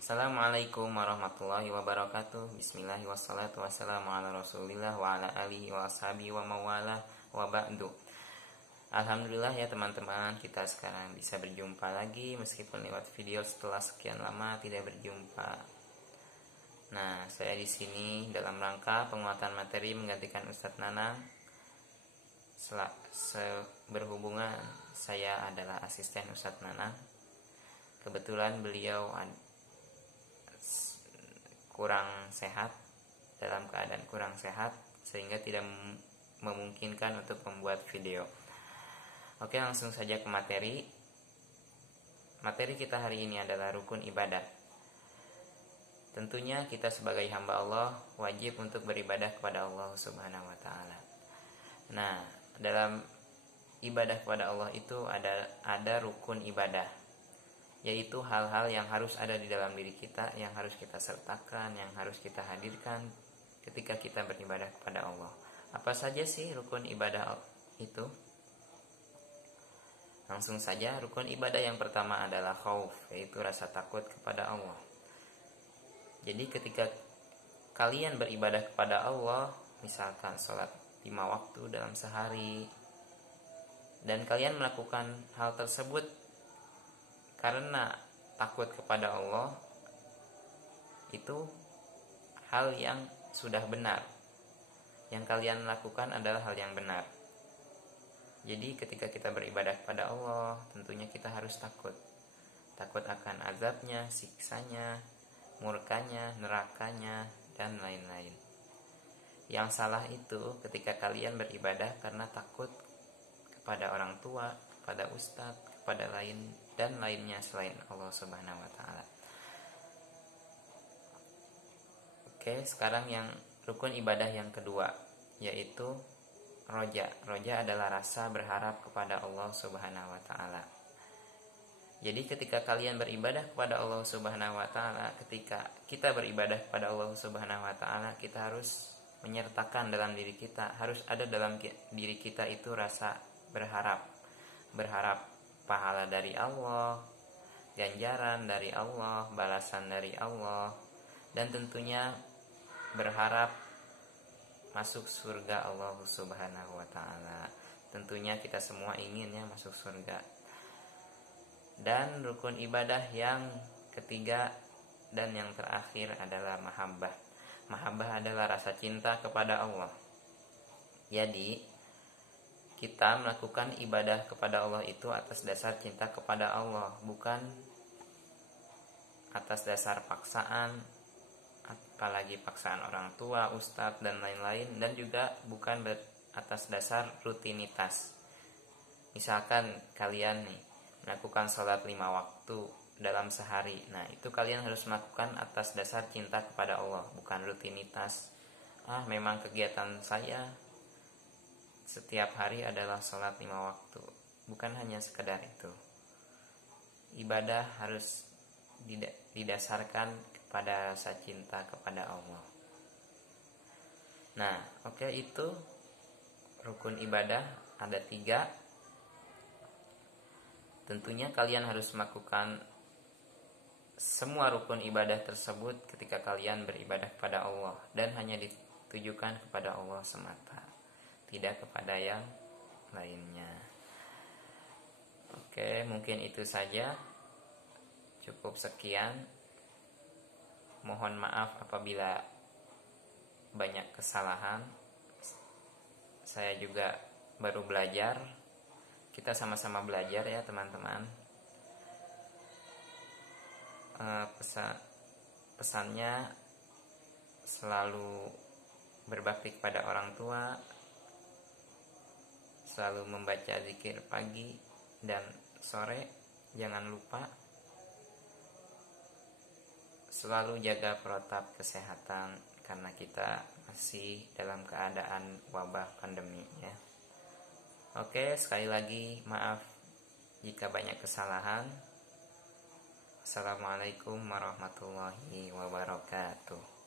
Assalamualaikum warahmatullahi wabarakatuh. Bismillah wassalatu wassalamu ala rasulillah wa ala alihi wa ashabihi wa mawala wa ba'du. Alhamdulillah ya teman-teman, kita sekarang bisa berjumpa lagi meskipun lewat video setelah sekian lama tidak berjumpa. Nah, saya di sini dalam rangka penguatan materi menggantikan Ustadz Nanang. Berhubungan saya adalah asisten Ustadz Nanang. Kebetulan beliau dalam keadaan kurang sehat sehingga tidak memungkinkan untuk membuat video. Oke, langsung saja ke materi. Materi kita hari ini adalah rukun ibadah. Tentunya kita sebagai hamba Allah wajib untuk beribadah kepada Allah Subhanahu wa taala. Nah, dalam ibadah kepada Allah itu ada rukun ibadah, yaitu hal-hal yang harus ada di dalam diri kita, yang harus kita sertakan, yang harus kita hadirkan ketika kita beribadah kepada Allah. Apa saja sih rukun ibadah itu? Langsung saja, rukun ibadah yang pertama adalah khauf, yaitu rasa takut kepada Allah. Jadi ketika kalian beribadah kepada Allah, misalkan sholat 5 waktu dalam sehari, dan kalian melakukan hal tersebut karena takut kepada Allah, itu hal yang sudah benar. Yang kalian lakukan adalah hal yang benar. Jadi ketika kita beribadah kepada Allah, tentunya kita harus takut. Takut akan azabnya, siksanya, murkanya, nerakanya, dan lain-lain. Yang salah itu ketika kalian beribadah karena takut kepada orang tua, kepada ustadz, kepada dan lainnya selain Allah Subhanahu wa taala. Oke, sekarang yang rukun ibadah yang kedua, yaitu roja. Roja adalah rasa berharap kepada Allah Subhanahu wa taala. Jadi ketika kalian beribadah kepada Allah Subhanahu wa taala, ketika kita beribadah kepada Allah Subhanahu wa taala, kita harus menyertakan dalam diri kita, harus ada dalam diri kita itu rasa berharap pahala dari Allah, ganjaran dari Allah, balasan dari Allah, dan tentunya berharap masuk surga Allah Subhanahu wa taala. Tentunya kita semua ingin ya masuk surga. Dan rukun ibadah yang ketiga dan yang terakhir adalah mahabbah. Mahabbah adalah rasa cinta kepada Allah. Jadi kita melakukan ibadah kepada Allah itu atas dasar cinta kepada Allah, bukan atas dasar paksaan, apalagi paksaan orang tua, ustadz, dan lain-lain, dan juga bukan atas dasar rutinitas. Misalkan kalian nih melakukan sholat 5 waktu dalam sehari, nah itu kalian harus melakukan atas dasar cinta kepada Allah, bukan rutinitas. Memang kegiatan saya setiap hari adalah sholat 5 waktu. Bukan hanya sekedar itu. Ibadah harus didasarkan kepada rasa cinta kepada Allah. Nah, oke, itu rukun ibadah ada 3. Tentunya kalian harus melakukan semua rukun ibadah tersebut ketika kalian beribadah kepada Allah, dan hanya ditujukan kepada Allah semata, tidak kepada yang lainnya. Oke, mungkin itu saja. Cukup sekian. Mohon maaf apabila banyak kesalahan. Saya juga baru belajar. Kita sama-sama belajar ya teman-teman. Pesannya selalu berbakti kepada orang tua, selalu membaca zikir pagi dan sore, jangan lupa selalu jaga protap kesehatan karena kita masih dalam keadaan wabah pandemi ya. Oke, sekali lagi maaf jika banyak kesalahan. Assalamualaikum warahmatullahi wabarakatuh.